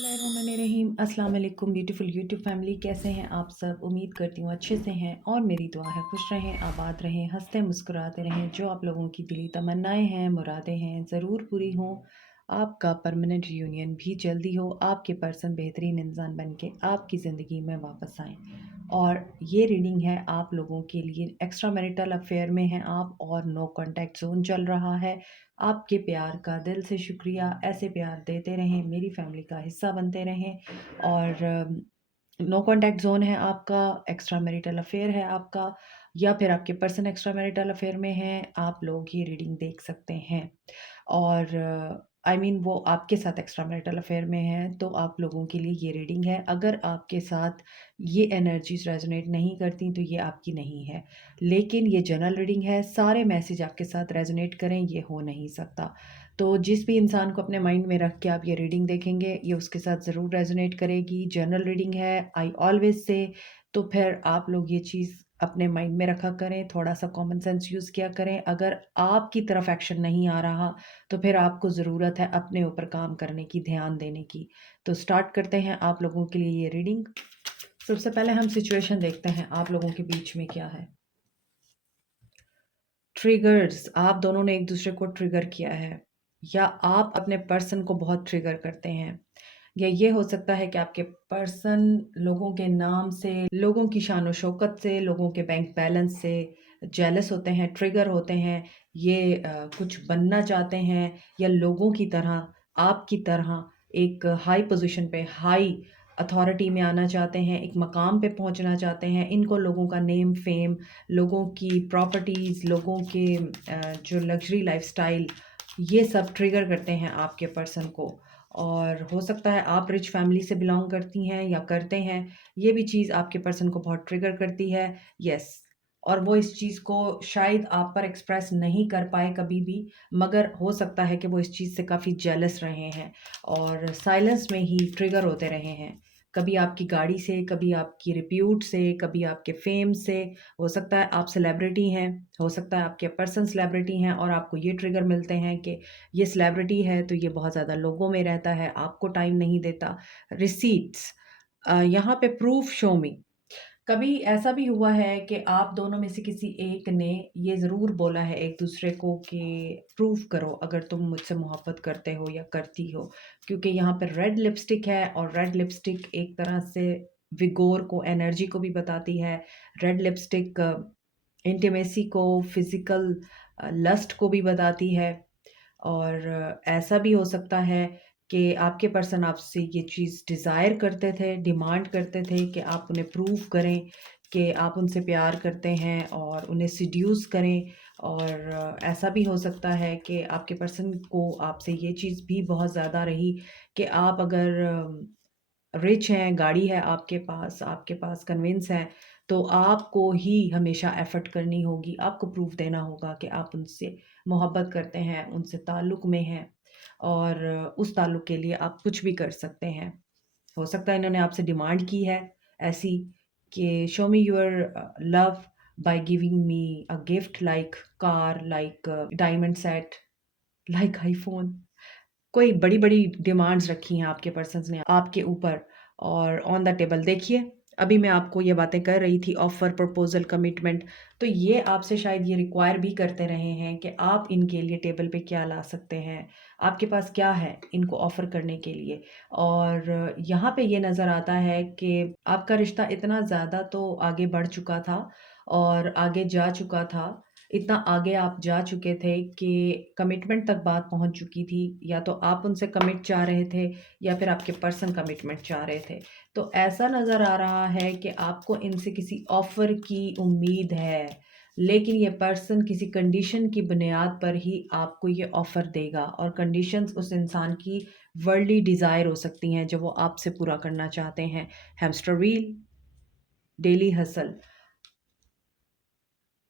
बिस्मिल्लाहिर्रहमानिर्रहीम। अस्सलाम वालेकुम ब्यूटीफुल यूट्यूब फैमिली, कैसे हैं आप सब? उम्मीद करती हूँ अच्छे से हैं और मेरी दुआ है खुश रहें, आबाद रहें, हंसते मुस्कुराते रहें। जो आप लोगों की दिली तमन्नाएं हैं, मुरादें हैं, ज़रूर पूरी हों। आपका परमानेंट रियूनियन भी जल्दी हो, आपके पर्सन बेहतरीन इंसान बन के आपकी ज़िंदगी में वापस आएँ। और ये रीडिंग है आप लोगों के लिए, एक्स्ट्रा मैरिटल अफेयर में हैं आप और नो कॉन्टैक्ट जोन चल रहा है। आपके प्यार का दिल से शुक्रिया, ऐसे प्यार देते रहें, मेरी फैमिली का हिस्सा बनते रहें। और नो कॉन्टैक्ट ज़ोन है आपका, एक्स्ट्रा मैरिटल अफेयर है आपका, या फिर आपके पर्सन एक्स्ट्रा मैरिटल अफेयर में हैं, आप लोग ये रीडिंग देख सकते हैं। और आई मीन वो आपके साथ एक्स्ट्रा मैरिटल अफेयर में हैं, तो आप लोगों के लिए ये रीडिंग है। अगर आपके साथ ये एनर्जीज़ रेज़ोनेट नहीं करती, तो ये आपकी नहीं है। लेकिन ये जनरल रीडिंग है, सारे मैसेज आपके साथ रेज़ोनेट करें, ये हो नहीं सकता। तो जिस भी इंसान को अपने माइंड में रख के आप ये रीडिंग देखेंगे, ये उसके साथ ज़रूर रेज़ोनेट करेगी। जनरल रीडिंग है, आई ऑलवेज़ से, तो फिर आप लोग ये चीज़ अपने माइंड में रखा करें, थोड़ा-सा कॉमन सेंस यूज़ किया करें। अगर आपकी तरफ एक्शन नहीं आ रहा, तो फिर आपको ज़रूरत है अपने ऊपर काम करने की, ध्यान देने की। तो स्टार्ट करते हैं आप लोगों के लिए ये रीडिंग। सबसे पहले हम सिचुएशन देखते हैं आप लोगों के बीच में क्या है। ट्रिगर्स, आप दोनों ने एक दूसरे को ट्रिगर किया है, या आप अपने पर्सन को बहुत ट्रिगर करते हैं, या ये हो सकता है कि आपके पर्सन लोगों के नाम से, लोगों की शान शौकत से, लोगों के बैंक बैलेंस से जेलस होते हैं, ट्रिगर होते हैं। ये कुछ बनना चाहते हैं, या लोगों की तरह, आपकी तरह एक हाई पोजीशन पे, हाई अथॉरिटी में आना चाहते हैं, एक मकाम पे पहुंचना चाहते हैं। इनको लोगों का नेम फेम, लोगों की प्रॉपर्टीज़, लोगों के जो लग्जरी लाइफस्टाइल, ये सब ट्रिगर करते हैं आपके पर्सन को। और हो सकता है आप रिच फैमिली से बिलोंग करती हैं या करते हैं, ये भी चीज़ आपके पर्सन को बहुत ट्रिगर करती है। यस, और वो इस चीज़ को शायद आप पर एक्सप्रेस नहीं कर पाए कभी भी, मगर हो सकता है कि वो इस चीज़ से काफ़ी जेलस रहे हैं और साइलेंस में ही ट्रिगर होते रहे हैं। कभी आपकी गाड़ी से, कभी आपकी रिप्यूट से, कभी आपके फेम से। हो सकता है आप सेलिब्रिटी हैं, हो सकता है आपके पर्सन सेलिब्रिटी हैं और आपको ये ट्रिगर मिलते हैं कि ये सेलिब्रिटी है तो ये बहुत ज़्यादा लोगों में रहता है, आपको टाइम नहीं देता। रिसीट्स, यहाँ पे प्रूफ शो मी। कभी ऐसा भी हुआ है कि आप दोनों में से किसी एक ने ये ज़रूर बोला है एक दूसरे को कि प्रूव करो अगर तुम मुझसे मोहब्बत करते हो या करती हो, क्योंकि यहाँ पे रेड लिपस्टिक है और रेड लिपस्टिक एक तरह से विगोर को, एनर्जी को भी बताती है। रेड लिपस्टिक इंटीमेसी को, फिजिकल लस्ट को भी बताती है। और ऐसा भी हो सकता है कि आपके पर्सन आपसे ये चीज़ डिज़ायर करते थे, डिमांड करते थे कि आप उन्हें प्रूव करें कि आप उनसे प्यार करते हैं और उन्हें सेड्यूस करें। और ऐसा भी हो सकता है कि आपके पर्सन को आपसे ये चीज़ भी बहुत ज़्यादा रही कि आप अगर रिच हैं, गाड़ी है आपके पास कन्विंस हैं, तो आपको ही हमेशा एफ़र्ट करनी होगी, आपको प्रूफ़ देना होगा कि आप उनसे मोहब्बत करते हैं, उनसे ताल्लुक़ में हैं और उस ताल्लुक़ के लिए आप कुछ भी कर सकते हैं। हो सकता है इन्होंने आपसे डिमांड की है ऐसी कि show me your love by giving me a gift like car, like diamond set, like iPhone. कोई बड़ी-बड़ी डिमांड्स रखी हैं आपके पर्सन्स ने आपके ऊपर और ऑन द टेबल देखिए, अभी मैं आपको ये बातें कर रही थी, ऑफ़र, प्रपोज़ल, कमिटमेंट, तो ये आपसे शायद ये रिक्वायर भी करते रहे हैं कि आप इनके लिए टेबल पे क्या ला सकते हैं, आपके पास क्या है इनको ऑफ़र करने के लिए। और यहाँ पे ये नज़र आता है कि आपका रिश्ता इतना ज़्यादा तो आगे बढ़ चुका था और आगे जा चुका था, इतना आगे आप जा चुके थे कि कमिटमेंट तक बात पहुँच चुकी थी, या तो आप उनसे कमिट चाह रहे थे या फिर आपके पर्सन कमिटमेंट चाह रहे थे। तो ऐसा नज़र आ रहा है कि आपको इनसे किसी ऑफ़र की उम्मीद है, लेकिन ये पर्सन किसी कंडीशन की बुनियाद पर ही आपको ये ऑफ़र देगा और कंडीशंस उस इंसान की वर्ल्डली डिज़ायर हो सकती हैं जो वो आपसे पूरा करना चाहते हैं। Hamster wheel, daily hustle.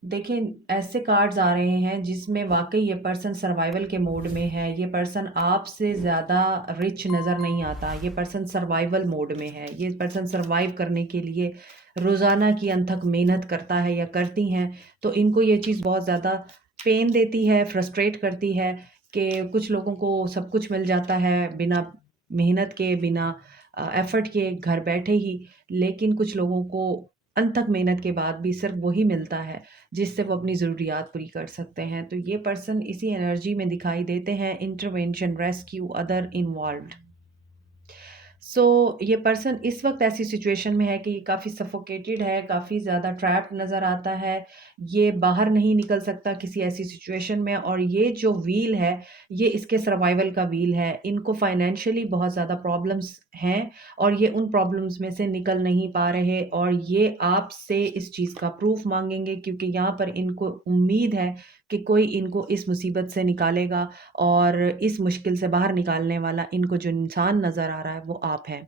देखिए, ऐसे कार्ड्स आ रहे हैं जिसमें वाक़ई ये पर्सन सर्वाइवल के मोड में है। ये पर्सन आपसे ज़्यादा रिच नज़र नहीं आता। ये पर्सन सर्वाइवल मोड में है। ये पर्सन सर्वाइव करने के लिए रोज़ाना की अनथक मेहनत करता है या करती हैं। तो इनको ये चीज़ बहुत ज़्यादा पेन देती है, फ्रस्ट्रेट करती है कि कुछ लोगों को सब कुछ मिल जाता है बिना मेहनत के बिना एफ़र्ट किए घर बैठे ही, लेकिन कुछ लोगों को अनथक मेहनत के बाद भी सिर्फ़ वही मिलता है, जिससे वो अपनी ज़रूरियात पूरी कर सकते हैं। तो ये पर्सन इसी एनर्जी में दिखाई देते हैं, इंटरवेंशन, रेस्क्यू, अदर इन्वॉल्व्ड। ये पर्सन इस वक़्त ऐसी सिचुएशन में है कि ये काफ़ी सफोकेटेड है, काफ़ी ज़्यादा ट्रैप्ड नज़र आता है। ये बाहर नहीं निकल सकता किसी ऐसी सिचुएशन में, और ये जो व्हील है, ये इसके सर्वाइवल का व्हील है। इनको फाइनेंशियली बहुत ज़्यादा प्रॉब्लम्स हैं, और ये उन प्रॉब्लम्स में से निकल नहीं पा रहे, और ये आपसे इस चीज़ का प्रूफ़ माँगेंगे, क्योंकि यहाँ पर इनको उम्मीद है कि कोई इनको इस मुसीबत से निकालेगा, और इस मुश्किल से बाहर निकालने वाला इनको जो इंसान नज़र आ रहा है वो आप हैं।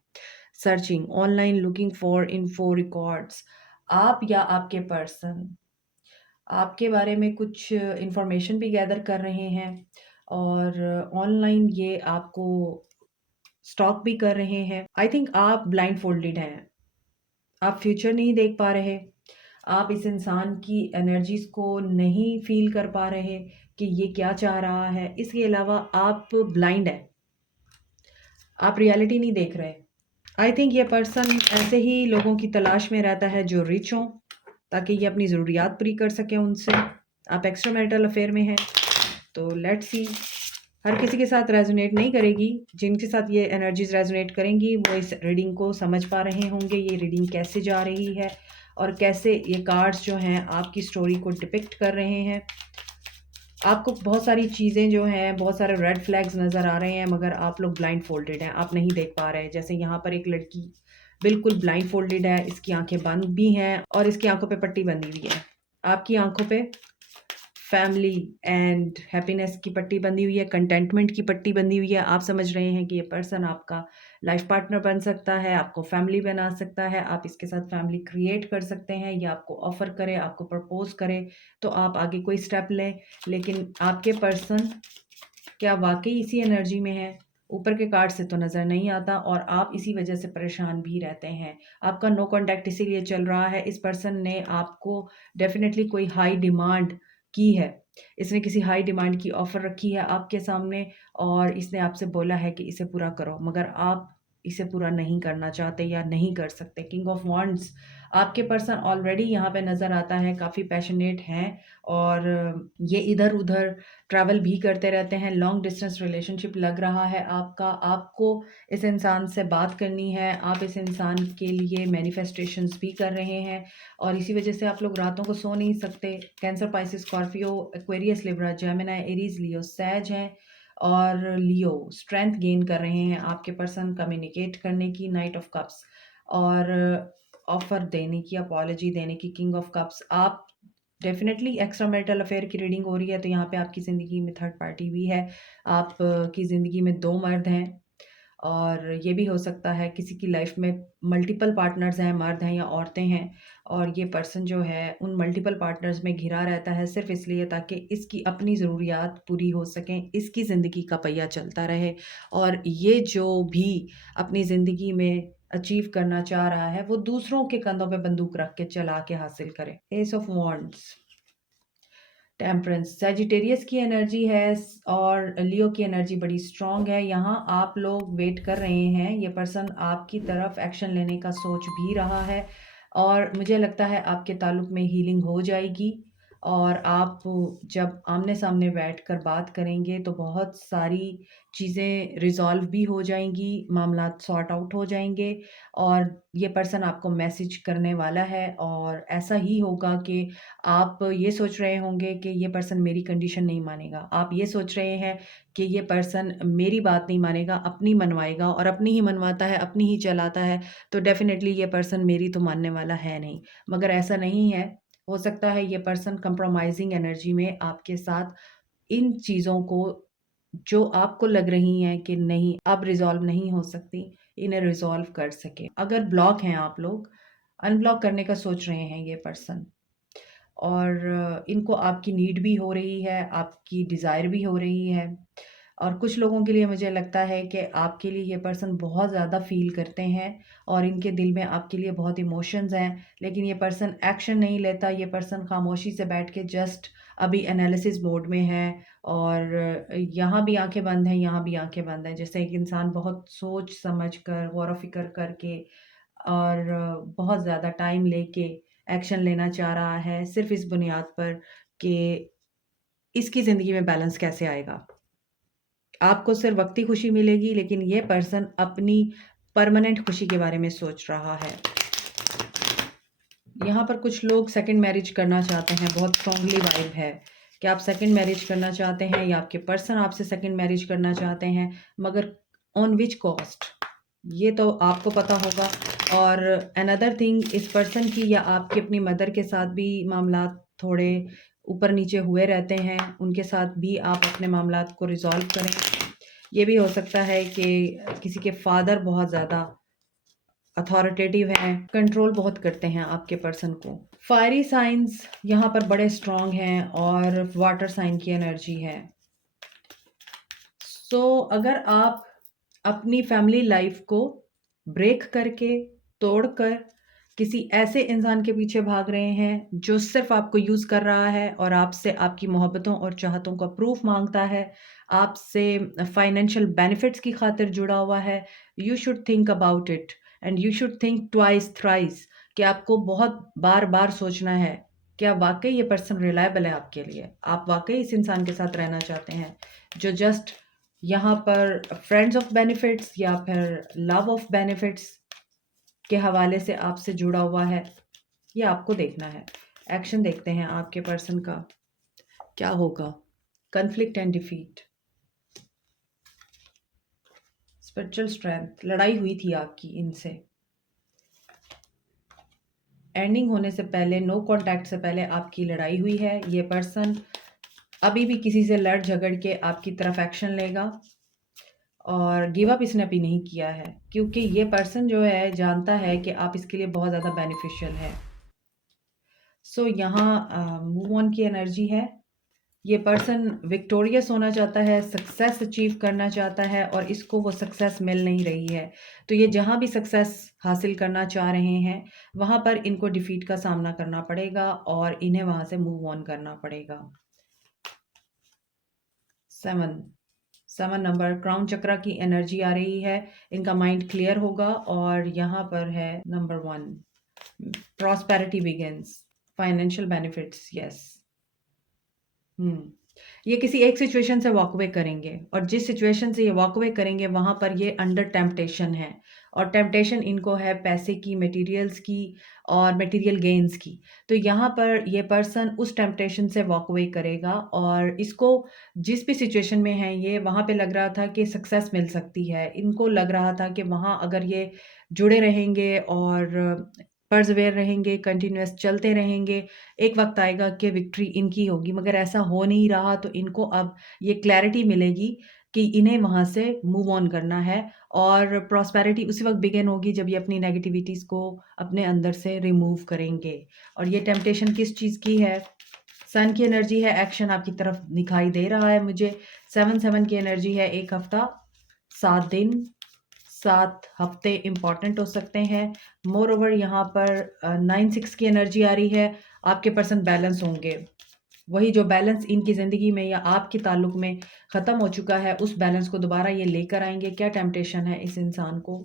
Searching, online looking for info records. आप या आपके पर्सन आपके बारे में कुछ इन्फॉर्मेशन भी गैदर कर रहे हैं, और ऑनलाइन ये आपको स्टॉक भी कर रहे हैं। आई थिंक आप ब्लाइंड फोल्डेड हैं। आप फ्यूचर नहीं देख पा रहे। आप इस इंसान की एनर्जीज़ को नहीं फ़ील कर पा रहे कि ये क्या चाह रहा है। इसके अलावा आप ब्लाइंड हैं। आप रियलिटी नहीं देख रहे। आई थिंक ये पर्सन ऐसे ही लोगों की तलाश में रहता है जो रिच हों, ताकि ये अपनी ज़रूरियात पूरी कर सकें उनसे। आप एक्स्ट्रा मैरिटल अफ़ेयर में हैं, तो लेट्स सी। हर किसी के साथ रेज़ोनेट नहीं करेगी। जिनके साथ ये एनर्जीज़ रेज़ोनेट करेंगी, वो इस रीडिंग को समझ पा रहे होंगे, ये रीडिंग कैसे जा रही है, और कैसे ये कार्ड्स जो हैं आपकी स्टोरी को डिपिक्ट कर रहे हैं। आपको बहुत सारी चीज़ें जो हैं, बहुत सारे रेड फ्लैग्स नज़र आ रहे हैं, मगर आप लोग ब्लाइंड फोल्डेड हैं, आप नहीं देख पा रहे। जैसे यहाँ पर एक लड़की बिल्कुल ब्लाइंड फोल्डेड है, इसकी आँखें बंद भी हैं, और इसकी आँखों पे पट्टी बंधी हुई है। आपकी आँखों पे फैमिली एंड हैप्पीनेस की पट्टी बंधी हुई है, कंटेंटमेंट की पट्टी बंधी हुई है। आप समझ रहे हैं कि ये पर्सन आपका लाइफ पार्टनर बन सकता है, आपको फैमिली बना सकता है, आप इसके साथ फैमिली क्रिएट कर सकते हैं, या आपको ऑफ़र करे, आपको प्रपोज़ करे, तो आप आगे कोई स्टेप लें। लेकिन आपके पर्सन क्या वाक़ई इसी एनर्जी में है? ऊपर के कार्ड से तो नज़र नहीं आता, और आप इसी वज़ह से परेशान भी रहते हैं। आपका नो कॉन्टैक्ट इसीलिए चल रहा है, इस पर्सन ने आपको डेफ़िनिटली कोई हाई डिमांड की है। इसने किसी हाई डिमांड की ऑफ़र रखी है आपके सामने, और इसने आपसे बोला है कि इसे पूरा करो, मगर आप इसे पूरा नहीं करना चाहते या नहीं कर सकते। किंग ऑफ वांड्स, आपके पर्सन ऑलरेडी यहाँ पे नज़र आता है, काफ़ी पैशनेट हैं, और ये इधर-उधर ट्रैवल भी करते रहते हैं। लॉन्ग डिस्टेंस रिलेशनशिप लग रहा है आपका। आपको इस इंसान से बात करनी है, आप इस इंसान के लिए मैनिफेस्टेशंस भी कर रहे हैं, और इसी वजह से आप लोग रातों को सो नहीं सकते। Cancer, Pisces, Scorpio, Aquarius, Libra, Gemini, Aries, Leo, सैज हैं, और लियो स्ट्रेंथ गेन कर रहे हैं आपके पर्सन कम्युनिकेट करने की, नाइट ऑफ कप्स, और ऑफ़र देने की, अपॉलजी देने की, किंग ऑफ कप्स। आप डेफ़िनेटली एक्स्ट्रा मैरिटल अफ़ेयर की रीडिंग हो रही है, तो यहाँ पे आपकी ज़िंदगी में थर्ड पार्टी भी है। आप की ज़िंदगी में 2 मर्द हैं, और ये भी हो सकता है किसी की लाइफ़ में मल्टीपल पार्टनर्स हैं, मर्द हैं या औरतें हैं, और ये पर्सन जो है उन मल्टीपल पार्टनर्स में घिरा रहता है सिर्फ़ इसलिए ताकि इसकी अपनी ज़रूरियात पूरी हो सकें, इसकी ज़िंदगी का पहिया चलता रहे, और ये जो भी अपनी ज़िंदगी में अचीव करना चाह रहा है, वो दूसरों के कंधों पे बंदूक रख के चला के हासिल करे। S of wands, temperance, Sagittarius की एनर्जी है, और लियो की एनर्जी बड़ी स्ट्रॉन्ग है। यहाँ आप लोग वेट कर रहे हैं, ये पर्सन आपकी तरफ एक्शन लेने का सोच भी रहा है, और मुझे लगता है आपके ताल्लुक में हीलिंग हो जाएगी, और आप जब आमने-सामने बैठकर बात करेंगे तो बहुत सारी चीज़ें रिज़ॉल्व भी हो जाएँगी, मामलात सॉर्ट आउट हो जाएँगे, और ये पर्सन आपको मैसेज करने वाला है, और ऐसा ही होगा कि आप ये सोच रहे होंगे कि ये पर्सन मेरी कंडीशन नहीं मानेगा। आप ये सोच रहे हैं कि ये पर्सन मेरी बात नहीं मानेगा, अपनी मनवाएगा, और अपनी ही मनवाता है, अपनी ही चलाता है, तो डेफ़िनेटली ये पर्सन मेरी तो मानने वाला है नहीं। मगर ऐसा नहीं है। हो सकता है ये पर्सन कंप्रोमाइज़िंग एनर्जी में आपके साथ इन चीज़ों को, जो आपको लग रही हैं कि नहीं अब रिज़ॉल्व नहीं हो सकती, इन्हें रिज़ॉल्व कर सकें। अगर ब्लॉक हैं आप लोग, अनब्लॉक करने का सोच रहे हैं ये पर्सन, और इनको आपकी नीड भी हो रही है, आपकी डिज़ायर भी हो रही है, और कुछ लोगों के लिए मुझे लगता है कि आपके लिए ये पर्सन बहुत ज़्यादा फ़ील करते हैं और इनके दिल में आपके लिए बहुत इमोशंस हैं, लेकिन ये पर्सन एक्शन नहीं लेता। ये पर्सन खामोशी से बैठ के जस्ट अभी एनालिसिस मोड में है और यहाँ भी आँखें बंद हैं, यहाँ भी आँखें बंद हैं। जैसे एक इंसान बहुत सोच समझ कर, गौर-व-फ़िक्र करके और बहुत ज़्यादा टाइम लेके एक्शन लेना चाह रहा है, सिर्फ़ इस बुनियाद पर कि इसकी ज़िंदगी में बैलेंस कैसे आएगा। आपको सिर्फ़ वक़्ती खुशी मिलेगी, लेकिन ये पर्सन अपनी परमानेंट खुशी के बारे में सोच रहा है। यहाँ पर कुछ लोग सेकंड मैरिज करना चाहते हैं, बहुत स्ट्रॉन्गली वाइब है कि आप सेकंड मैरिज करना चाहते हैं या आपके पर्सन आपसे सेकंड मैरिज करना चाहते हैं, मगर ऑन व्हिच कॉस्ट? ये तो आपको पता होगा। और अनदर थिंग, इस पर्सन की या आपकी अपनी मदर के साथ भी मामलात थोड़े ऊपर-नीचे हुए रहते हैं, उनके साथ भी आप अपने मामलात को रिज़ॉल्व करें। ये भी हो सकता है कि किसी के फादर बहुत ज़्यादा अथॉरिटेटिव हैं, कंट्रोल बहुत करते हैं आपके पर्सन को। फायरी साइंस यहाँ पर बड़े स्ट्रॉन्ग हैं और वाटर साइन की एनर्जी है। अगर आप अपनी फैमिली लाइफ को ब्रेक करके, तोड़कर किसी ऐसे इंसान के पीछे भाग रहे हैं जो सिर्फ़ आपको यूज़ कर रहा है और आपसे आपकी मोहब्बतों और चाहतों का प्रूफ़ माँगता है, आपसे फाइनेंशियल बेनिफिट्स की खातिर जुड़ा हुआ है, you should think about it and you should think twice, thrice कि आपको बहुत बार-बार सोचना है, क्या वाक़ई ये पर्सन रिलायबल है आपके लिए? आप वाक़ई इस इंसान के साथ रहना चाहते हैं, जो जस्ट यहाँ पर फ्रेंड्स ऑफ बेनिफिट्स या फिर लव ऑफ बेनिफिट्स के हवाले से आपसे जुड़ा हुआ है, ये आपको देखना है। एक्शन देखते हैं आपके पर्सन का क्या होगा। Conflict and defeat, spiritual strength, लड़ाई हुई थी आपकी इनसे, एंडिंग होने से पहले, नो कॉन्टैक्ट से पहले आपकी लड़ाई हुई है। ये पर्सन अभी भी किसी से लड़ झगड़ के आपकी तरफ एक्शन लेगा और गिव अप इसने अभी नहीं किया है, क्योंकि ये पर्सन जो है जानता है कि आप इसके लिए बहुत ज़्यादा बेनिफिशियल है। यहाँ मूव ऑन की एनर्जी है। ये पर्सन विक्टोरियस होना चाहता है, सक्सेस अचीव करना चाहता है और इसको वो सक्सेस मिल नहीं रही है। तो ये जहाँ भी सक्सेस हासिल करना चाह रहे हैं, वहाँ पर इनको डिफीट का सामना करना पड़ेगा और इन्हें वहाँ से मूव ऑन करना पड़ेगा। 7 नंबर क्राउन चक्रा की एनर्जी आ रही है। इनका माइंड क्लियर होगा और यहाँ पर है number 1, prosperity begins, financial benefits, yes. ये किसी एक सिचुएशन से वॉक अवे करेंगे और जिस सिचुएशन से ये वॉक अवे करेंगे वहाँ पर ये अंडर टेम्पटेशन है और टेम्पटेशन इनको है पैसे की, मटेरियल्स की और मटेरियल गेन्स की। तो यहाँ पर ये पर्सन उस टेम्पटेशन से वॉक अवे करेगा और इसको जिस भी सिचुएशन में है ये, वहाँ पे लग रहा था कि सक्सेस मिल सकती है। इनको लग रहा था कि वहाँ अगर ये जुड़े रहेंगे और पर्सवेयर रहेंगे, कंटिन्यूअस चलते रहेंगे, एक वक़्त आएगा कि विक्ट्री इनकी होगी, मगर ऐसा हो नहीं रहा। तो इनको अब ये क्लैरिटी मिलेगी कि इन्हें वहाँ से मूव ऑन करना है और प्रॉस्पेरिटी उसी वक़्त बिगिन होगी जब ये अपनी नेगेटिविटीज़ को अपने अंदर से रिमूव करेंगे। और ये टेम्पटेशन किस चीज़ की है? सन की एनर्जी है, एक्शन आपकी तरफ दिखाई दे रहा है मुझे। 7 की एनर्जी है, 1 हफ़्ता, 7 दिन, 7 हफ्ते इम्पॉर्टेंट हो सकते हैं। मोर ओवर यहाँ पर 9-6 की एनर्जी आ रही है। आपके पर्सन बैलेंस होंगे। वही जो बैलेंस इनकी ज़िंदगी में या आपके ताल्लुक में ख़त्म हो चुका है, उस बैलेंस को दोबारा ये लेकर आएँगे। क्या टेम्पटेशन है इस इंसान को?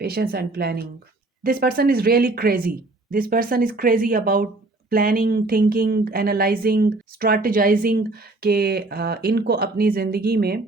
Patience and planning. This person is really crazy. This person is crazy about planning, thinking, analysing, strategising कि इनको अपनी ज़िंदगी में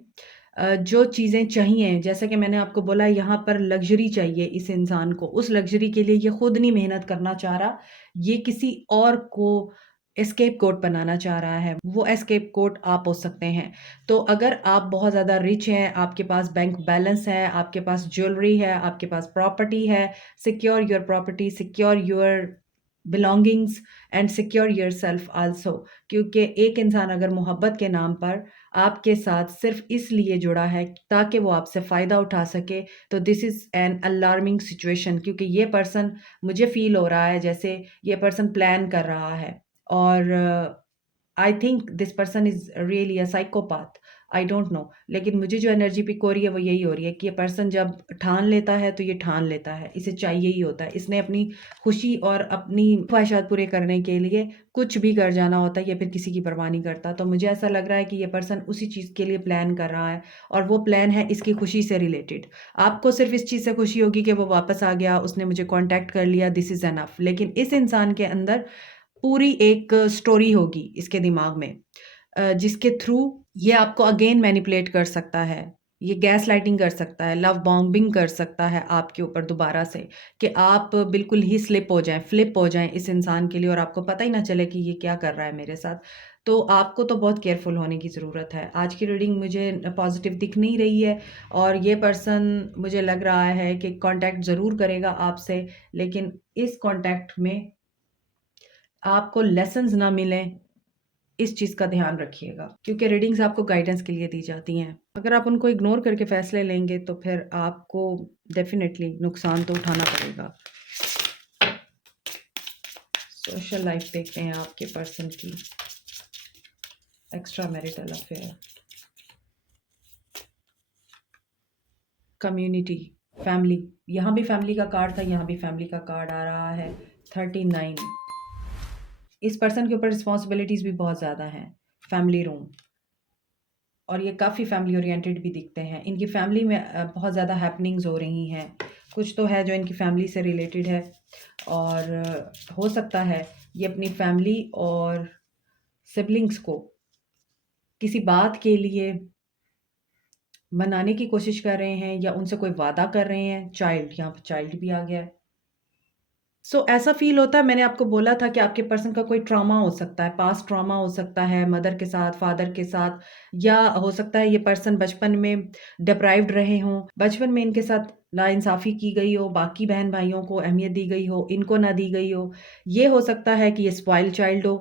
जो चीज़ें चाहिए, जैसा कि मैंने आपको बोला, यहाँ पर लग्ज़री चाहिए इस इंसान को। उस लग्ज़री के लिए ये खुद नहीं मेहनत करना चाह रहा, ये किसी और को एस्केपगोट बनाना चाह रहा है। वो एस्केपगोट आप हो सकते हैं। तो अगर आप बहुत ज़्यादा रिच हैं, आपके पास बैंक बैलेंस है, आपके पास ज्वेलरी है, आपके पास प्रॉपर्टी है, secure your property, secure your belongings and secure yourself also. क्योंकि एक इंसान अगर मोहब्बत के नाम पर आपके साथ सिर्फ इसलिए जुड़ा है ताकि वो आपसे फ़ायदा उठा सके, तो this is an alarming situation. क्योंकि ये पर्सन, मुझे फ़ील हो रहा है जैसे ये पर्सन प्लान कर रहा है और I think this person is really a psychopath. I don't know, लेकिन मुझे जो एनर्जी पिक हो रही है वो यही हो रही है कि ये पर्सन जब ठान लेता है तो ये ठान लेता है, इसे चाहिए ही होता है। इसने अपनी खुशी और अपनी ख्वाहिशात पूरे करने के लिए कुछ भी कर जाना होता है, या फिर किसी की परवाह नहीं करता। तो मुझे ऐसा लग रहा है कि ये पर्सन उसी चीज़ के लिए प्लान कर रहा है, और वो प्लान है इसकी खुशी से रिलेटेड। आपको सिर्फ इस चीज़ से खुशी होगी कि वो वापस आ गया, उसने मुझे कॉन्टैक्ट कर लिया, दिस इज़ एनफ। लेकिन इस इंसान के अंदर पूरी एक स्टोरी होगी इसके दिमाग में, जिसके थ्रू ये आपको अगेन मैनिपुलेट कर सकता है, ये गैसलाइटिंग कर सकता है, लव बॉम्बिंग कर सकता है आपके ऊपर दोबारा से, कि आप बिल्कुल ही स्लिप हो जाएँ, फ्लिप हो जाएँ इस इंसान के लिए, और आपको पता ही ना चले कि ये क्या कर रहा है मेरे साथ। तो आपको तो बहुत केयरफुल होने की ज़रूरत है। आज की रीडिंग मुझे पॉज़िटिव दिख नहीं रही है, और ये पर्सन मुझे लग रहा है कि कॉन्टैक्ट ज़रूर करेगा आपसे, लेकिन इस कॉन्टैक्ट में आपको लेसन्स ना मिलें, इस चीज़ का ध्यान रखिएगा, क्योंकि रीडिंग्स आपको गाइडेंस के लिए दी जाती हैं। अगर आप उनको इग्नोर करके फ़ैसले लेंगे तो फिर आपको डेफ़िनेटली नुकसान तो उठाना पड़ेगा। सोशल लाइफ़ देखते हैं आपके पर्सन की, extra marital affair, community, family. यहाँ भी फैमिली का कार्ड था, यहाँ भी फैमिली का कार्ड आ रहा है। 39, इस पर्सन के ऊपर रिस्पॉन्सिबिलिटीज़ भी बहुत ज़्यादा हैं। फैमिली रूम, और ये काफ़ी फैमिली ओरिएंटेड भी दिखते हैं। इनकी फैमिली में बहुत ज़्यादा हैपनिंग्स हो रही हैं। कुछ तो है जो इनकी फैमिली से रिलेटेड है, और हो सकता है ये अपनी फैमिली और सिबलिंग्स को किसी बात के लिए मनाने की कोशिश कर रहे हैं, या उनसे कोई वादा कर रहे हैं। चाइल्ड, यहाँ पे चाइल्ड भी आ गया है। ऐसा फ़ील होता है, मैंने आपको बोला था कि आपके पर्सन का कोई ट्रॉमा हो सकता है, पास्ट ट्रॉमा हो सकता है, मदर के साथ, फादर के साथ, या हो सकता है ये पर्सन बचपन में डिप्राइव्ड रहे हों, बचपन में इनके साथ नाइंसाफ़ी की गई हो, बाकी बहन-भाइयों को अहमियत दी गई हो, इनको ना दी गई हो। ये हो सकता है कि ये स्पॉइल्ड चाइल्ड हो,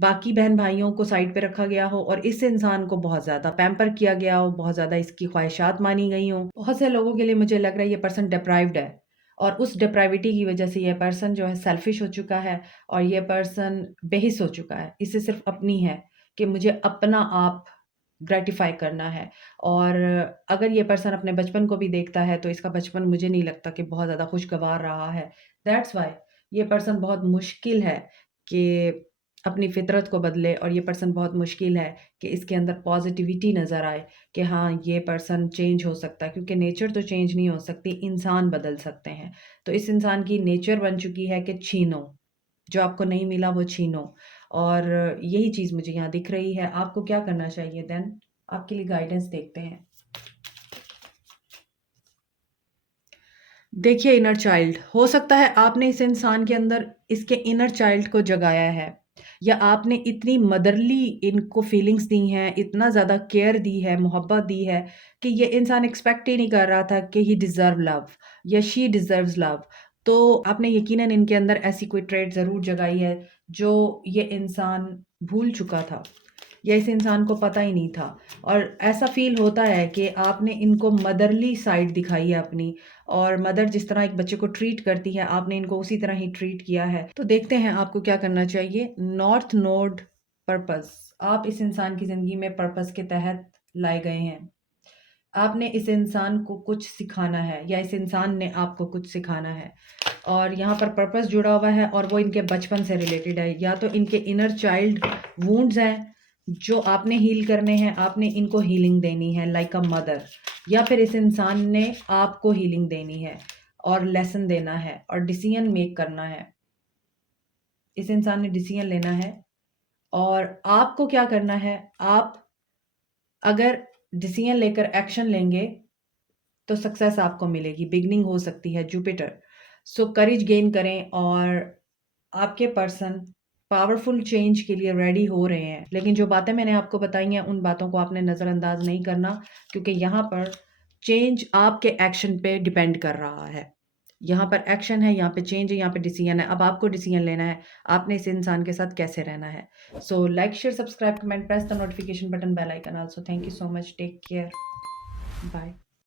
बाकी बहन-भाइयों को साइड पे रखा गया हो, और इस इंसान को बहुत ज़्यादा पैम्पर किया गया हो, बहुत ज़्यादा इसकी ख्वाहिशात मानी गई हों। बहुत से लोगों के लिए मुझे लग रहा है ये पर्सन डिप्राइव्ड है, और उस डिप्राइविटी की वजह से ये पर्सन जो है सेल्फिश हो चुका है, और ये पर्सन बेहिस हो चुका है। इसे सिर्फ़ अपनी है कि मुझे अपना आप ग्रैटिफ़ाई करना है। और अगर ये पर्सन अपने बचपन को भी देखता है, तो इसका बचपन मुझे नहीं लगता कि बहुत ज़्यादा खुशगवार रहा है। दैट्स व्हाई ये पर्सन बहुत मुश्किल है कि अपनी फ़ितरत को बदले, और ये पर्सन बहुत मुश्किल है कि इसके अंदर पॉज़िटिविटी नज़र आए कि हाँ, ये पर्सन चेंज हो सकता है, क्योंकि नेचर तो चेंज नहीं हो सकती, इंसान बदल सकते हैं। तो इस इंसान की नेचर बन चुकी है कि छीनो, जो आपको नहीं मिला वो छीनो, और यही चीज़ मुझे यहाँ दिख रही है। आपको क्या करना चाहिए देन? आपके लिए गाइडेंस देखते हैं। देखिए, इनर चाइल्ड, हो सकता है आपने इस इंसान के अंदर इसके इनर चाइल्ड को जगाया है, या आपने इतनी मदरली इनको फीलिंग्स दी हैं, इतना ज़्यादा केयर दी है, मोहब्बत दी है, कि ये इंसान एक्सपेक्ट ही नहीं कर रहा था कि ही डिज़र्व लव, या शी डिज़र्व्स लव। तो आपने यकीनन इनके अंदर ऐसी कोई ट्रेट ज़रूर जगाई है जो ये इंसान भूल चुका था, या इस इंसान को पता ही नहीं था। और ऐसा फ़ील होता है कि आपने इनको मदरली साइड दिखाई है अपनी, और मदर जिस तरह एक बच्चे को ट्रीट करती है, आपने इनको उसी तरह ही ट्रीट किया है। तो देखते हैं आपको क्या करना चाहिए। नॉर्थ नोड, पर्पस, आप इस इंसान की ज़िंदगी में पर्पस के तहत लाए गए हैं। आपने इस इंसान को कुछ सिखाना है, या इस इंसान ने आपको कुछ सिखाना है, और यहाँ पर पर्पस जुड़ा हुआ है, और वो इनके बचपन से रिलेटेड है। या तो इनके इनर चाइल्ड वुंड्स हैं जो आपने हील करने हैं, आपने इनको हीलिंग देनी है लाइक अ मदर, या फिर इस इंसान ने आपको हीलिंग देनी है, और लेसन देना है, और डिसीजन मेक करना है। इस इंसान ने डिसीजन लेना है, और आपको क्या करना है, आप अगर डिसीजन लेकर एक्शन लेंगे तो सक्सेस आपको मिलेगी, बिगिनिंग हो सकती है, जुपिटर। करेज गेन करें, और आपके पर्सन पावरफुल चेंज के लिए रेडी हो रहे हैं। लेकिन जो बातें मैंने आपको बताई हैं, उन बातों को आपने नज़रअंदाज नहीं करना, क्योंकि यहाँ पर चेंज आपके एक्शन पे डिपेंड कर रहा है। यहाँ पर एक्शन है, यहाँ पे चेंज है, यहाँ पे डिसीजन है। अब आपको डिसीजन लेना है, आपने इस इंसान के साथ कैसे रहना है। Like, share, subscribe, comment, press the notification button, bell icon also. Thank you so much, take care, bye.